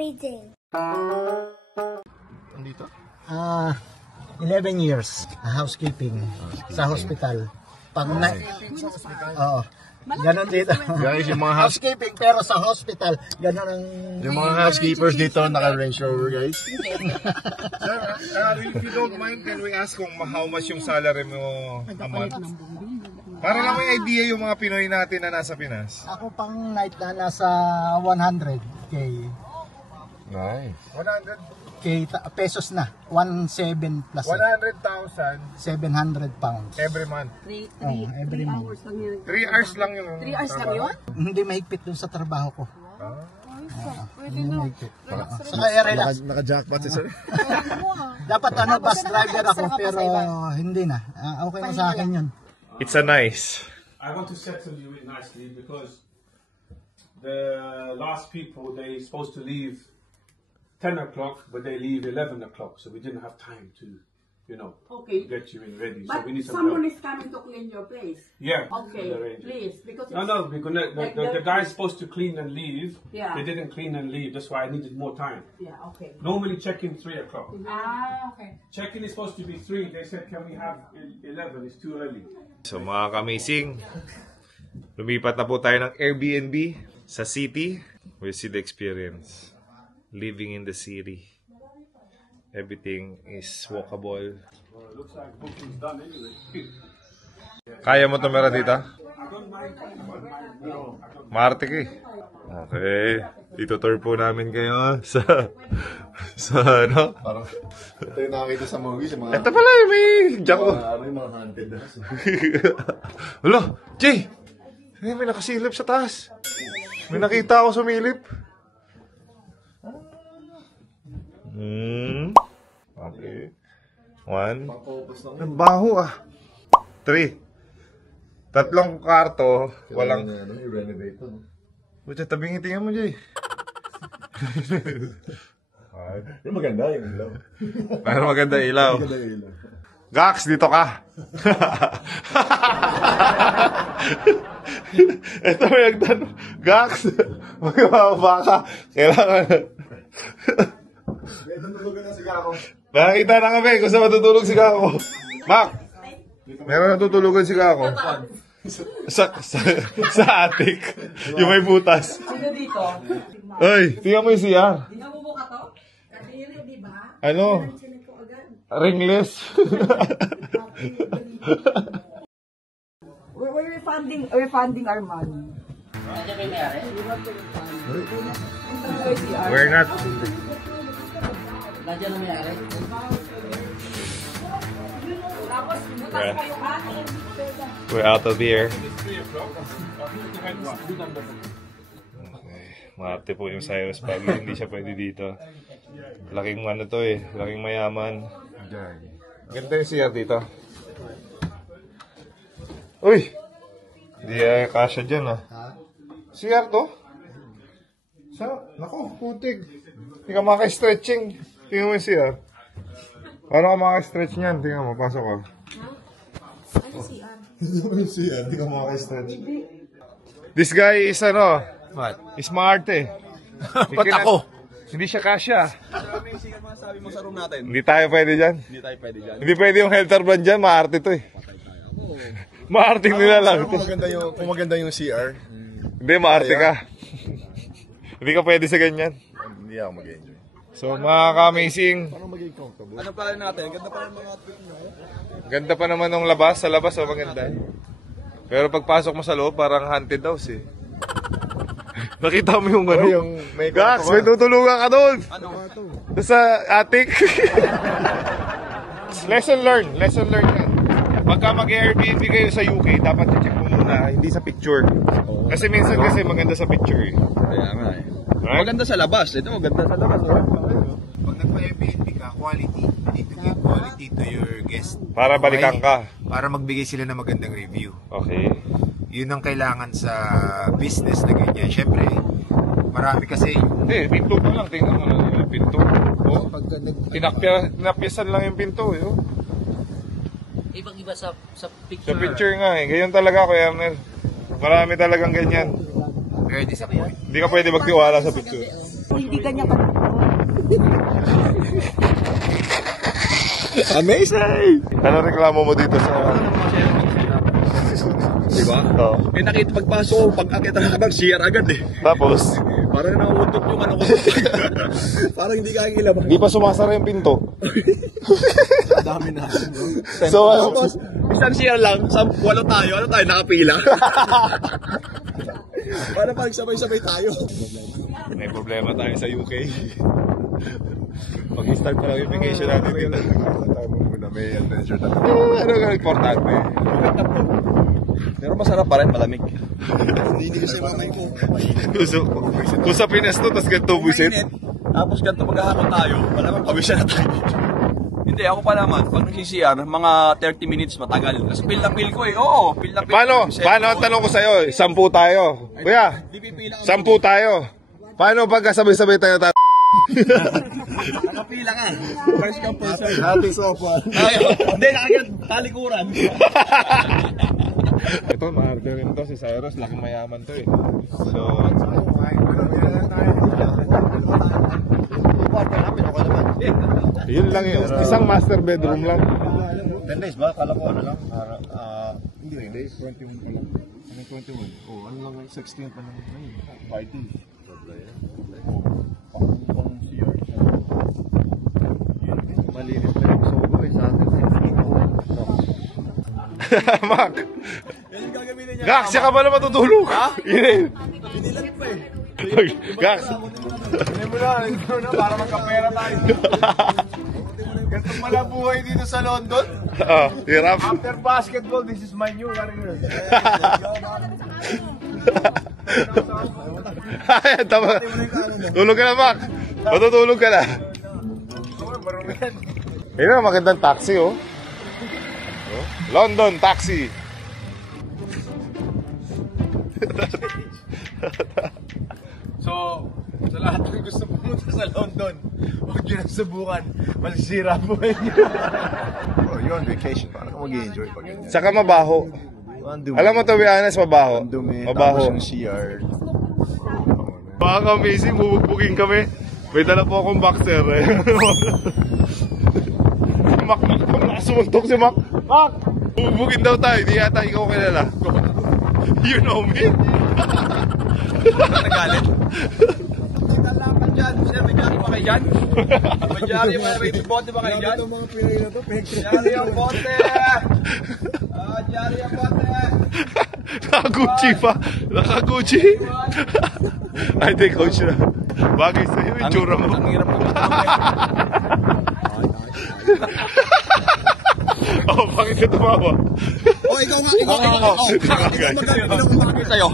amazing. Andito? 11 years housekeeping sa hospital. Pag oo. Ganon dito. Guys, yung mga housekeeping pero sa hospital. Ganon ang... Yung mga housekeepers dito naka-Range Rover, guys. Sir, if you don't mind, can we ask kung how much yung salary mo a month? Para lang may idea yung mga Pinoy natin na nasa Pinas. Ako pang night na nasa 100k. Nice. 100k pesos na. 17 plus. 100,000 700 pounds. every month. Every month. 3 hours lang yung 3 hours lang yun? Hindi mahigpit dun sa trabaho ko. Pwede na. Relax. Naka-jackpot si sir. Dapat bus driver ako pero hindi na. Okay na sa akin yun. It's a nice. I want to settle you in nicely because the last people, they supposed to leave 10 o'clock, but they leave 11 o'clock, so we didn't have time to, you know, get you in ready. But so we need some someone help. is coming to clean your place. Yeah. Okay, arrange it. please, because No, because the guy's supposed to clean and leave. Yeah. They didn't clean and leave. That's why I needed more time. Yeah, okay. Normally check-in 3 o'clock. Okay. Check-in is supposed to be 3. They said, can we have 11? It's too early. So mga kamising, lumipat na po tayo ng Airbnb sa city. We'll see the experience. Living in the city. Everything is walkable. Looks like booking's done anyway. Kaya mo tumira dito? Marte ka eh. Okay. Ito-tour po namin kayo sa ano? Parang, ito yung nakakita sa movie, sa mga... Ito pala may Jaco. Ano yung mga haunted na. Wala, Jay! May nakasilip sa taas. May nakita ako sumilip. Okay. 1. Ang baho ah. 3. 3 kwarto. Walang... I-renovate to. Buta, tabing itingan mo, Jay. Yung maganda yung ilaw. Pero maganda ilaw. Maganda yung ilaw. Gax, dito ka. Ito may nagtanong. Gax, magmamaba ka. Kailangan. Natutulugan na si Kako. Nakakita na kami kung saan matutulog si Kako. Mac, meron natutulugan si Kako. Sa attic. Yung may butas. Sino dito? Ay, tingnan mo yung CR. Nabubuka to? Kadiri, di ba? Ano? Ringless. We're funding our money. We're not. We're out of here. Marte po yung Cyrus Pag. Hindi siya pwede dito. Laking ano to eh. Laking mayaman. Ganda yung CR dito. Uy! Hindi kasha dyan ah. CR to? Naku, putig. Hindi ka maka-stretching. Tingnan mo yung CR. Paano ka maka-stretch niyan? Tingnan mo, pasok ka. Ano CR? Yung CR, di ka maka-stretch. This guy is ano? What? Smart eh. Ba't ako? Hindi siya kasha. Sabi mo sa room natin. Hindi tayo pwede dyan. Hindi tayo pwede dyan. Hindi pwede yung health brand dyan. Maarte to eh. Maarting nila lang to. Kung maganda yung CR, Hindi, maarte ka. Hindi ka pwede sa ganyan. hindi ako mag-enjoy. So mga ka-amazing, Paano maging comfortable? Ano pala natin? Ganda pa ng mga outfit nyo. ganda pa naman ng labas. Sa labas, oh, maganda. Pero pagpasok mo sa loob, parang haunted house eh. Nakita mo yung ano? Yung may Gax, may tutulungan ka doon! Ano nga to? Doon sa attic. Lesson learned yan. Pagka mag-Airbnb kayo sa UK, dapat i-check mo muna, hindi sa picture. Kasi minsan kasi maganda sa picture eh. Kaya nga eh. Right? Maganda sa labas. Ito maganda sa labas. Pag nagpa-Airbnb ka, quality. You need to give quality to your guest. Para balikan ka. Para magbigay sila ng magandang review. Okay. Yun ang kailangan sa business na ganyan. Siyempre, marami kasi... Hindi, pinto pa lang. Tingnan mo lang yung pinto. Oh, tinapyasan lang yung pinto eh. Oh. Ibang-iba sa picture. Sa picture nga eh. Ganyan talaga, Kuya Arnel. Marami talagang ganyan. Very disappointing. Hindi ka pwede magtiwala sa picture. hindi ganyan ka. Amazing! Ano reklamo mo dito sa... Diba? Oh. Eh nakita pagpasok ko, pag-akit na kabag, share agad eh. Tapos, Parang nauutot yung ano ko. Parang hindi kakilabang. di pa sumasara yung pinto. Dami na. So, Tapos, isang share lang, walo tayo, ano tayo, nakapila. Para pag sabay-sabay tayo. may problema tayo sa UK. Pag-start pa lang yung vacation natin dito. Tayo muna, may adventure tayo. Ano nga importante? Pero masarap pa rin, malamig. Hindi ko sa'yo mamay ko. Kung sa Pinas to, tas ganito buisit. Tapos ganito maghahakot tayo, malamang pawisya na tayo. Hindi, ako pa naman, pag nag-CCR, mga 30 minutes matagal. Kasi feel na feel ko eh. Oo, feel na feel. Paano ang tanong ko sa'yo? 10 tayo. Kuya, 10 tayo. Paano pagka sabay-sabay tayo Nakapila ka. First come, first serve. Happy sofa. Hindi, nakagad, talikuran. Ito, maarte rin to si Cyrus. Laking mayaman to eh. So, yun lang yun. Isang master bedroom lang. 10 days ba? Kala ko ano lang. Hindi, 21 pa lang. Ano 21? oh, ano lang, 16 pa lang. Party. Malinis na yung sobo eh. Sa atin, 16. Mac! Gax, siya ka pala matutulog. Yun Binilat pa eh. Gax! Hindi mo na, para magkapera tayo. Ganito pala buhay dito sa London. Hirap. After basketball, this is my new career. Ay, tama. Tulog ka na, Mac. Matutulog ka na. Ayun na, magandang taxi, oh. London taxi. So, sa lahat ng gusto pumunta sa London, huwag nyo nang subukan. Malisira buhay nyo. Bro, you're on vacation. Paano ka mag-i-enjoy pag ganyan? Saka mabaho. Alam mo, to be honest, mabaho. Mabaho. CR. Baka amazing, bubugbugin kami. May dala po akong boxer. Mac, sumuntok si Mac. Mac! Bubugbugin daw tayo, di yata ikaw kilala. You know me? Nagalit. Kita lang ka dyan. Sir, may jari pa kayo dyan? May jari pa kayo. May bote ba kayo dyan? Ito mga Pinoy na to, Jari ang bote! Jari ang bote! Naka-Gucci pa. Naka-Gucci. Ay, di, coach na. Bagay sa'yo, yung tsura mo. Ang hirap naman. Oh, bakit ka tumawa? Oh, ikaw nga. Ikaw magalan sa'yo.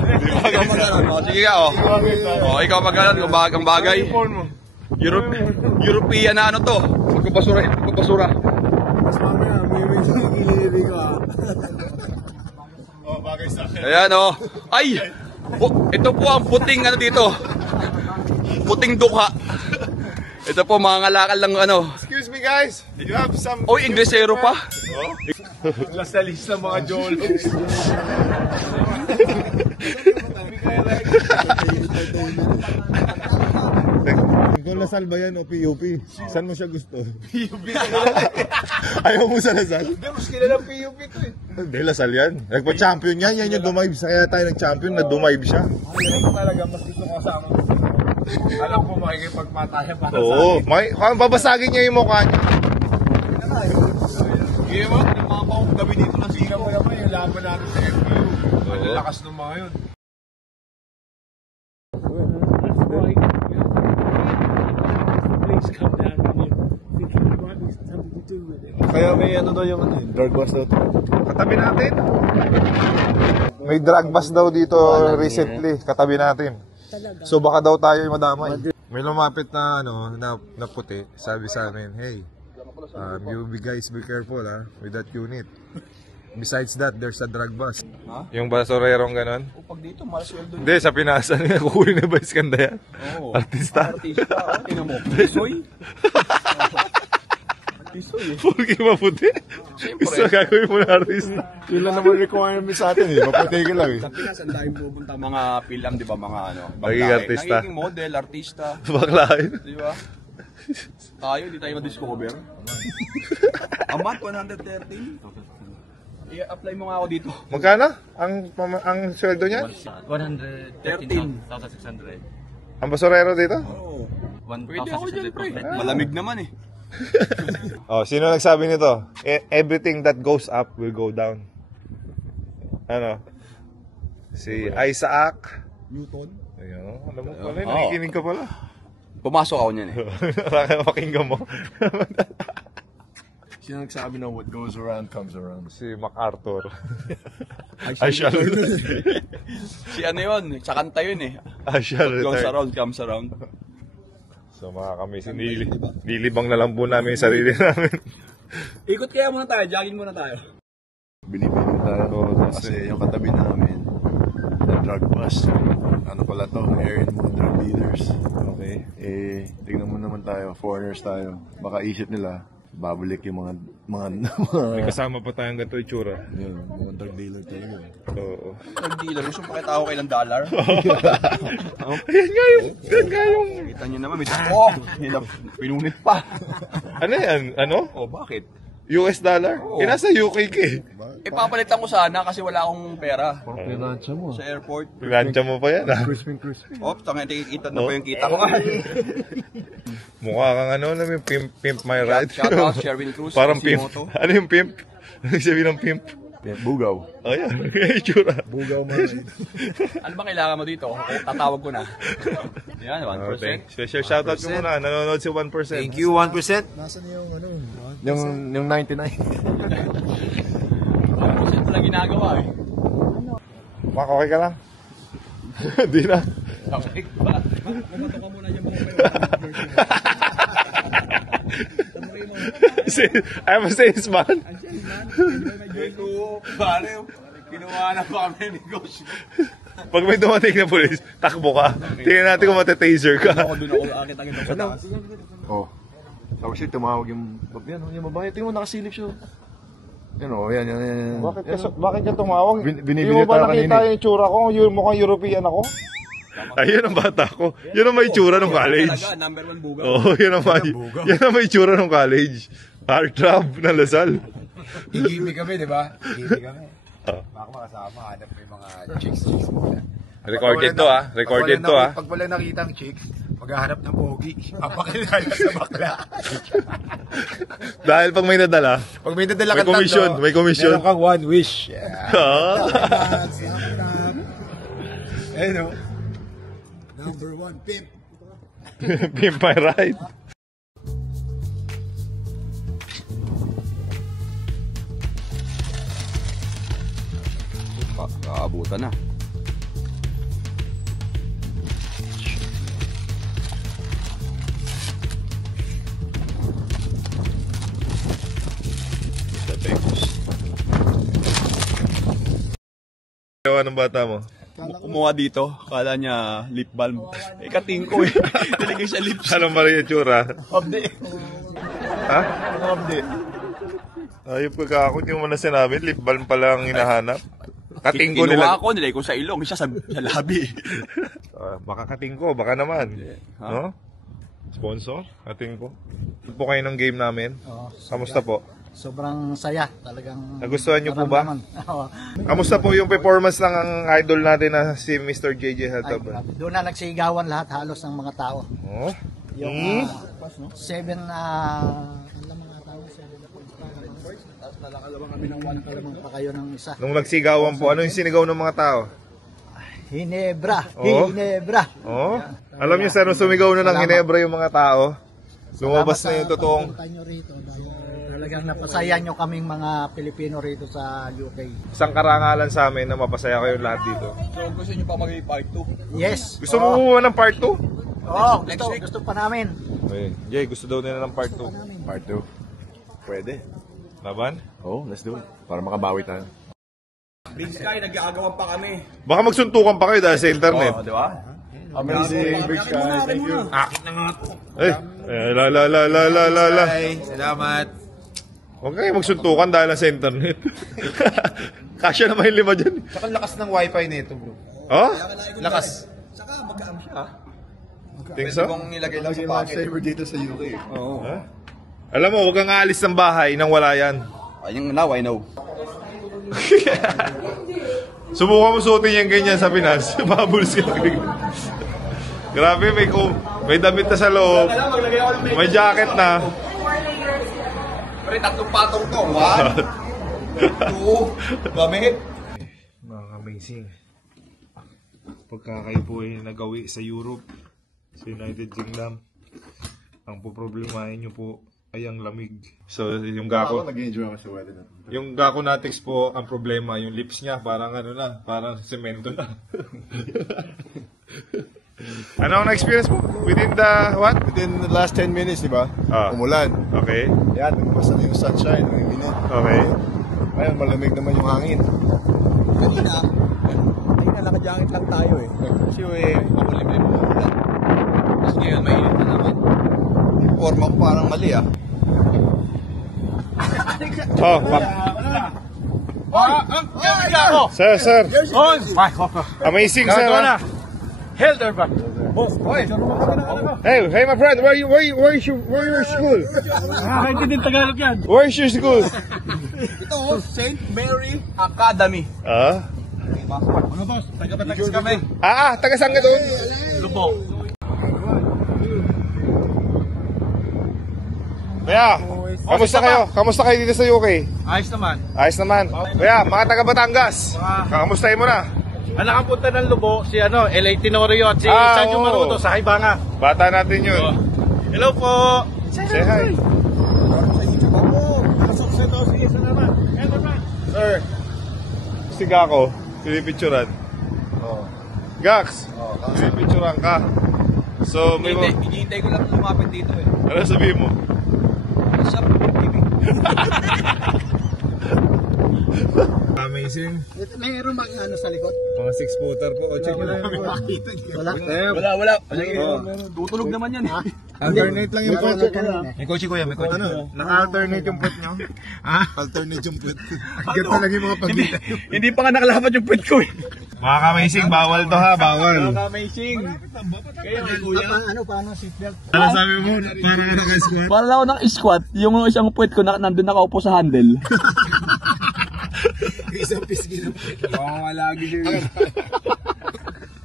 Ikaw magalan. Oh, sige ka, oh. Oh, ikaw magalan kung bagang bagay. European na ano to. Magpapasura. Mas mamaya, may giliri ka. Oh, bagay sa akin. Ayan, oh. Ay! Oh, ito po ang puting ano dito. Puting dukha. Ito po, mga ngalakal lang ano. Excuse me, guys. You have some... Oh, Inglesero pa. Lasalis ng mga jolos. Kung Lasal ba yan o PUP? Saan mo siya gusto? PUP. Ayaw mo sa Lasal? Hindi, mas kilala PUP to eh. Hindi, Lasal yan. Nagpa-champion yan. Yan yung dumive. Kaya tayo nag-champion na dumive siya. Ayun talaga, mas gusto ko kasama. Alam ko makikipagpatayan para sa Oo. Babasagin niya yung mukha niya. Sige mo, yung mga paong gabi dito ng siga mo naman, yung laban natin sa FPU. Ang lakas ng mga yun. Kaya may ano daw yung drug bust daw to. Katabi natin. May drug bust daw dito recently. Katabi natin. So baka daw tayo madamay. May lumapit na na puti. Sabi sa amin, hey, you guys be careful with that unit. Besides that, there's a drug bust. Yung basurerong ganon? Pag dito, malas sweldo. Hindi, sa Pinasan. Kukunin na ba iskanda yan? Oo. Artista. Artista, tingnan mo. Soy. artist ko eh. Pogi maputi? Gusto gagawin mo na artista? Yun lang naman requirement sa atin eh. Maputi ka lang eh. Sa Pinas, ang dahil pupunta mga film, di ba, mga ano. Naging babae. artista. Nagiging model, artista. Baklain. Di ba? Tayo, di tayo ma-discover. A month, 113. I-apply mo nga ako dito. Magkano? Ang sweldo niya? 113,600. Ang basurero dito? Oo. Pwede ako dyan, pre. Malamig naman eh. Oh, sino nagsabi nito? Everything that goes up will go down. Ano? Si Isaac Newton? Ayun, alam mo pala, nakikinig ka pala. Pumasok ako niyan eh. Pakinggan mo. Sino nagsabi na what goes around comes around? Si MacArthur. I shall Si ano yun? Sa kanta yun eh. I shall What goes return. around comes around. So mga kami, nilibang na lang po namin yung sarili namin. Ikot kaya muna tayo, jogging muna tayo. Binibining tayo kasi yung katabi namin na drug bust. Ano pala to? Area ng mga drug dealers. Okay. Eh, tignan mo naman tayo, foreigners tayo. Baka isip nila, babalik yung mga May kasama pa tayong ganito itsura. yun, mga drug dealer talaga. Oo. Drug dealer, gusto mo pakita ako kailang dollar? Ayan nga yung, Kita nyo naman, may oh, pinunit pa. ano yan? Ano? Oh, bakit? US dollar? Oo. Nasa UK ka eh. Papalitan ko sana kasi wala akong pera Pinansya mo. sa airport. Pinansya mo pa yan ah. Crispy. Oops, tanga, kita na po yung kita ko. Mukha kang ano, alam yung pimp my ride. Shout out, Sherwin Cruz. Parang pimp. Quasimodo. Ano yung pimp? Ano yung sabi ng pimp? Bugaw. Oh yan, itsura. Bugaw mo. Ano ba kailangan mo dito? Tatawag ko na. Yan, 1%. Okay. Special shoutout ko muna. Nanonood si 1%. Thank you, 1%. Nasaan yung ano? Yung 99. 1% lang ginagawa eh. Mak, okay ka lang? Di na. Okay ba? Kumato ka muna yung mga I'm a salesman. Ito, pare, kinuha na pa kami ng negosyo. Pag may dumating na pulis, takbo ka. Tingnan natin kung matataser ka. Ako doon ako akit-akit ako sa taas. Oh. Tapos siya tumawag yung babae. Tingnan mo nakasilip siya. Yan o, yan. Bakit ka tumawag? Binibili Hindi mo ba tayo nakita kanina. yung itsura ko? Mukhang European ako? Ayun ang bata ko. Yun ang may itsura ng college. Talaga, number 1 bugaw. Oo, yan ang may itsura ng college. Heartthrob na Lasal. Higimi kami, di ba? Higimi kami. Baka makasama, hanap mo yung mga chicks muna. Recorded to ah. Recorded to ah. Pag wala nakita ang chicks, maghahanap ng pogi. Papakilala sa bakla. Dahil pag may nadala, Pag may nadala may kang commission. tatlo, May commission. meron kang one wish. Yeah. Ayun o. Number 1, pimp. Pimp my ride. Kaabutan na. Anong bata mo? Kumuha dito, kala niya lip balm. Eh, kating ko eh. Tinigay siya lips. Anong mali yung tsura? Hobde. Ha? Ayop ka kako, hindi mo na sinabi. Lip balm pala ang hinahanap. Katingko Kinuha nila. ako, nilay ko sa ilong, siya sa labi. Baka katingko, baka naman. No? Sponsor? Katingko. Po kayo ng game namin. Kamusta po? Sobrang saya talagang. Nagustuhan niyo po ba? Oo. Kamusta po yung performance ng ang idol natin na si Mr. JJ Ay, Haltab? grabe. Doon na nagsigawan lahat halos ng mga tao. Oh? Yung 7 mga tao, 7 na points pa. Tapos nalakalawang kami ng 1 kalamang pa kayo ng isa. Nung nagsigawan po, ano yung sinigaw ng mga tao? Hinebra, Oo. Hinebra. Oh? Alam niyo sir, nung sumigaw na ng Hinebra yung mga tao, lumabas na yung totoong... Pagpunta nyo rito dahil talagang napasaya nyo kaming mga Pilipino rito sa UK. Isang karangalan sa amin na mapasaya kayo lahat dito. So, gusto niyo pa mag-part 2? Yes. Gusto mo kumuha ng part 2? Oo, gusto pa namin. Okay. Jay, gusto daw nila ng part 2. Part 2. Pwede. Laban? Oh, let's do it. Para makabawi tayo. Big Sky, nag-aagawan pa kami. Baka magsuntukan pa kayo dahil sa internet. Oo, di ba? Amazing, Big Sky. Thank you. Eh, la la la la la la la. Salamat. Huwag kayo magsuntukan dahil sa internet. Kasya naman yung 5 dyan. Saka lakas ng wifi nito, bro. Oh? Lakas. Saka magkaam siya. Think so? Kung nilagay lang sa Yung pocket. saver dito sa UK. Oo. Huh? Alam mo, huwag kang aalis ng bahay nang wala yan. Ayun, now I know. Subukan mo suotin yung ganyan sa Pinas. Mabuls ka lang. Grabe, may damit na sa loob. May jacket na. Pre, 3 patong to. 1, 2, gamit. Mga amazing. Pagka kayo po ay nagawi sa Europe, sa United Kingdom, ang poproblemahin nyo po ay ang lamig. So, yung Ako gako, nag-enjoy ako sa weather na. yung gako natics po, ang problema, yung lips niya, parang ano na, parang semento na. Ano ang na-experience mo? Within the, what? Within the last 10 minutes, di ba? Umulan. Okay. Yan, lumabas na yung sunshine, yung minute. Okay. Ngayon, malamig naman yung hangin. Kanina, ay nalakadjangit lang tayo eh. Kasi makulimlim mo ulan. Tapos ngayon, mainit na naman. Yung forma ko parang mali ah. Oh, sir, sir. Amazing, sir. Hey, my friend, where is your school? Hindi din Tagalog yan. Where is your school? Ito, St. Mary Academy. Ah? Ano boss? Taga-Batagis kami. Taga saan ka doon? Lubok. Kuya, kamusta kayo? Kamusta kayo dito sa UK? Ayos naman. Ayos naman. Kuya, mga taga Batangas. Kakamustahin mo na. Anak ang punta ng Lubo, si LA Tenorio at si Sanjo oo. Maruto sa Haibanga. Bata natin yun. Hello po. Say hi. Sir, si Gako, pinipicturan. Gax, pinipicturan ka. So, may mga... Hinihintay ko lang lumapit dito eh. Ano sabihin mo? Shop, baby. Amazing. Mayroon bang ano sa likod? Mga 6-footer po. O, check mo lang. Wala. Tutulog naman yan eh. Alternate lang yung puwet. May kotse kuya, may kotse. Ano? Naka-alternate yung puwet nyo? Alternate yung puwet. Ganito lang yung mga pagdita. Hindi pa nga nakalapat yung puwet ko eh. Mga ka-amazing, bawal to ha, bawal. Amazing. Kaya may kuya. Paano seatbelt? Ano sabi mo? Para ka naka-squat? Para lang ako naka-squat, yung isang puwet ko nandun nakaupo sa handle. Isang pisngi na.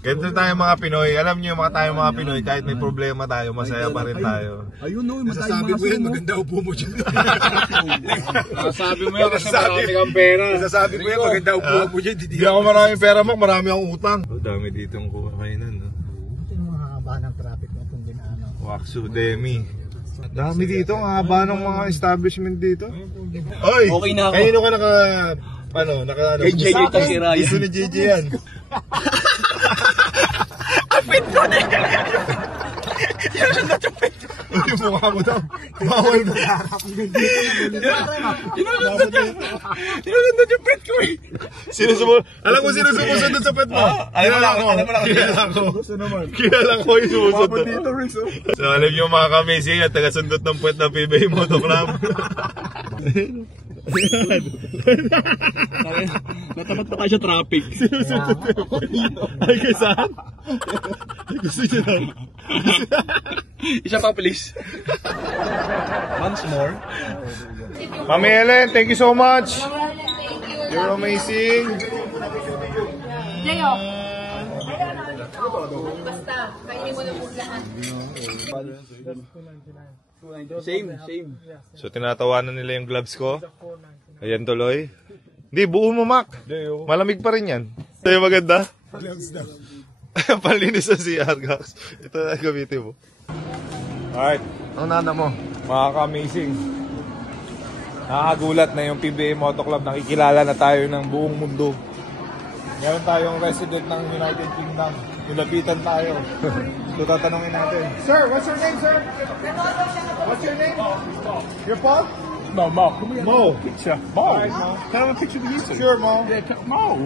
Ganito tayo mga Pinoy. Alam niyo mga tayo mga Pinoy, kahit may problema tayo, masaya pa rin tayo. Ayun no, Sasabi mo yan, maganda upo mo dyan. Sabi mo yan kasi marami kang pera. Sasabi mo yan, maganda upo mo dyan. Hindi ako maraming pera mo, marami akong utang. Dami dito ang kuha kayo nun. No? Ito yung mga haba ng traffic na itong dinaanan. Waksu, Demi. Dami dito, ang haba ng mga establishment dito. Oy! Okay na ako. Kanino ka naka... Ano, Kay JJ Tangkira yan. Gusto ni JJ yan. Kapit ko na yan! Sinusundot yung pet ko. Yung mukha mo daw. Bawal mo. Sinusundot yung pet ko eh. Alam ko sino sumusunod sa pet mo. Alam mo lang. Kilala ko yung sumusunod. So alam nyo mga ka-amazing at taga-sundot ng puwet ng PBA Moto Club. Natapat na tayo sa traffic. Ay, kay saan? Gusto nyo lang. Isa pa please. Once more. Mami Helen, thank you so much. You're amazing. Jayo. Basta, kainin mo na po lahat. Same. So tinatawanan nila yung gloves ko. Ayan tuloy. Hindi, buo mo, Mac. Malamig pa rin yan. Ito yung maganda. Panlinis sa CR, Gax. Ito na gamitin mo. Alright. Ang nana mo? Mga ka-amazing. Nakakagulat na yung PBA Moto Club. Nakikilala na tayo ng buong mundo. Meron tayong resident ng United Kingdom. Nilapitan tayo. So tatanungin natin. Sir, what's your name, sir? What's your name? Your Paul? No, Mo. Mo. Picture. Mo. Alright, Mo. Can I have a picture with you two? Sure, Mo. Mo.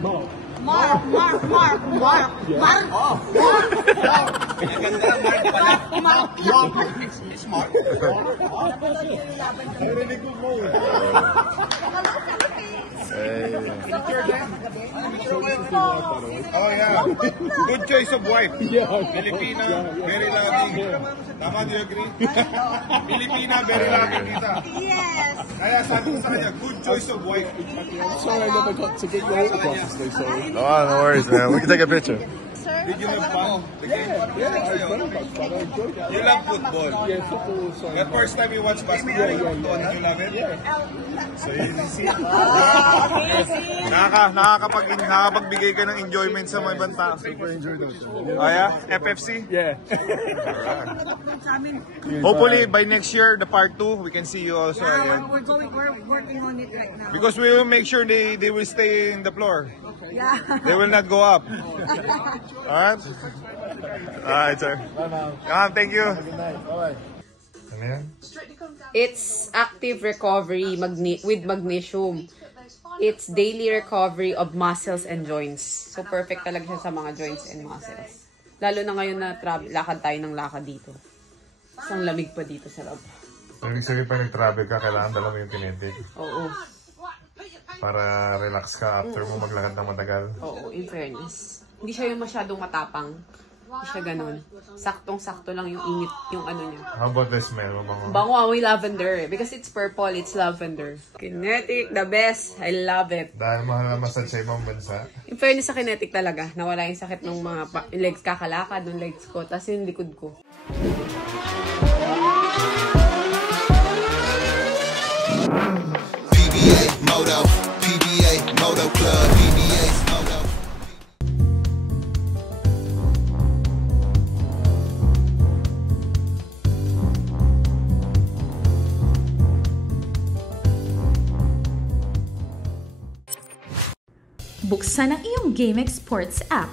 Mo? Mark. Narinig ko mo. Oh yeah. Good choice of wife. Filipina, very loving. Tama, do you agree? Filipina, very loving kita. Yes. Kaya sabi ko sa kanya, good choice of wife. Sorry, I never got to get your autographs though, sorry. No worries, man. We can take a picture. Did you have fun? The game? Yeah, I was very much fun. I enjoyed it. You love football. Yeah, football. So The first time you watched basketball, did you love it? So you see? Nakakapagbigay ka ng enjoyment sa mga ibang tao. super enjoyed it. Oh yeah? FFC? Yeah. Hopefully by next year, the part 2, we can see you also again. We're working on it right now. Because we will make sure they will stay in the floor. Yeah. They will not go up. Alright? Alright, sir. Thank you. Good night. Bye. Ano yan? It's active recovery with magnesium. It's daily recovery of muscles and joints. So perfect talaga siya sa mga joints and muscles. Lalo na ngayon na lakad tayo ng lakad dito. Isang lamig pa dito sa loob. Ibig sabihin pa nag-travel ka, kailangan dala mo yung kinetic. Oo. Para relax ka after mo maglakad ng matagal. Oo, in fairness. Hindi siya yung masyadong matapang. Hindi siya ganun. Saktong-sakto lang yung init, yung ano niya. How about the smell? Bango, amoy lavender. Because it's purple, it's lavender. Kinetic, the best. I love it. Dahil mahal na massage sa ibang bansa. In fairness sa Kinetic talaga, nawala yung sakit ng mga legs, kakalakad ng legs ko, tapos yung likod ko. PBA Moto, PBA Moto Club, PBA's Moto. Buksan ang iyong GameX Sports app.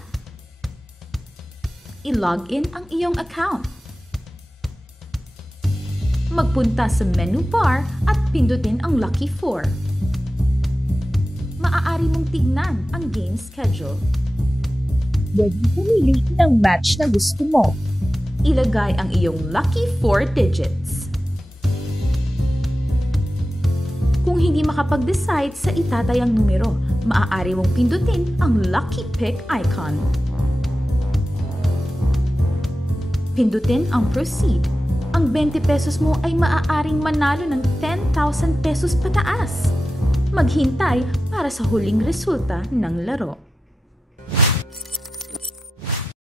I-log in ang iyong account. Magpunta sa menu bar at pindutin ang Lucky 4. Maaari mong tignan ang game schedule. Pwede pumili ng match na gusto mo. Ilagay ang iyong Lucky 4 digits. Kung hindi makapag-decide sa itatayang numero, maaari mong pindutin ang Lucky Pick icon. Pindutin ang Proceed. Ang 20 pesos mo ay maaaring manalo ng 10,000 pesos pataas. Maghintay para sa huling resulta ng laro.